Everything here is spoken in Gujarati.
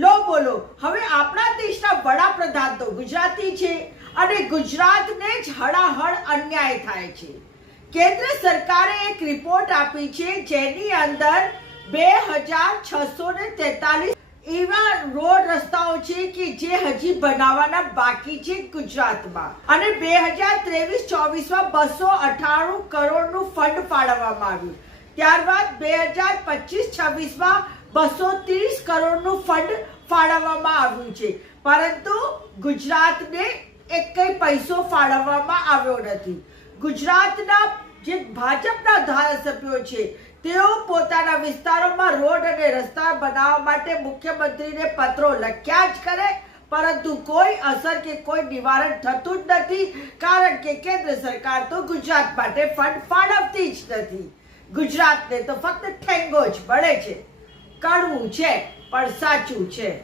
લો બોલો. હવે આપણા દેશના વડાપ્રધાન તો ગુજરાતી છે અને ગુજરાતને જ હળાહળ અન્યાય થાય છે. કેન્દ્ર સરકારે એક રિપોર્ટ આપી છે જેની અંદર બે હજાર છસો ને તેતાલીસ એવા રોડ રસ્તાઓ છે કે જે હજી બનાવવાના બાકી છે ગુજરાતમાં. અને બે હજાર ત્રેવીસ ચોવીસમાં બસો અઠાણું કરોડનું ફંડ ફાળવવામાં આવ્યું. ત્યારબાદ બે હજાર પચીસ છવ્વીસમાં બસો ત્રીસ કરોડનું ફંડ ફાળવવામાં આવ્યું છે. પરંતુ ગુજરાતને એક પૈસો ફાળવવામાં આવ્યો નથી. ગુજરાતના જે ભાજપના ધારાસભ્યો છે, તેઓ પોતાના વિસ્તારોમાં રોડ અને રસ્તા બનાવવા માટે મુખ્યમંત્રીને પત્રો લખ્યા જ કરે, પરંતુ કોઈ અસર કે કોઈ નિવારણ થતું જ નથી, કારણ કે કેન્દ્ર સરકાર તો ગુજરાત માટે ફંડ ફાળવતી જ નથી. ગુજરાતને તો ફક્ત ઠેંગો જ મળે છે. કડવું છે પણ સાચું છે.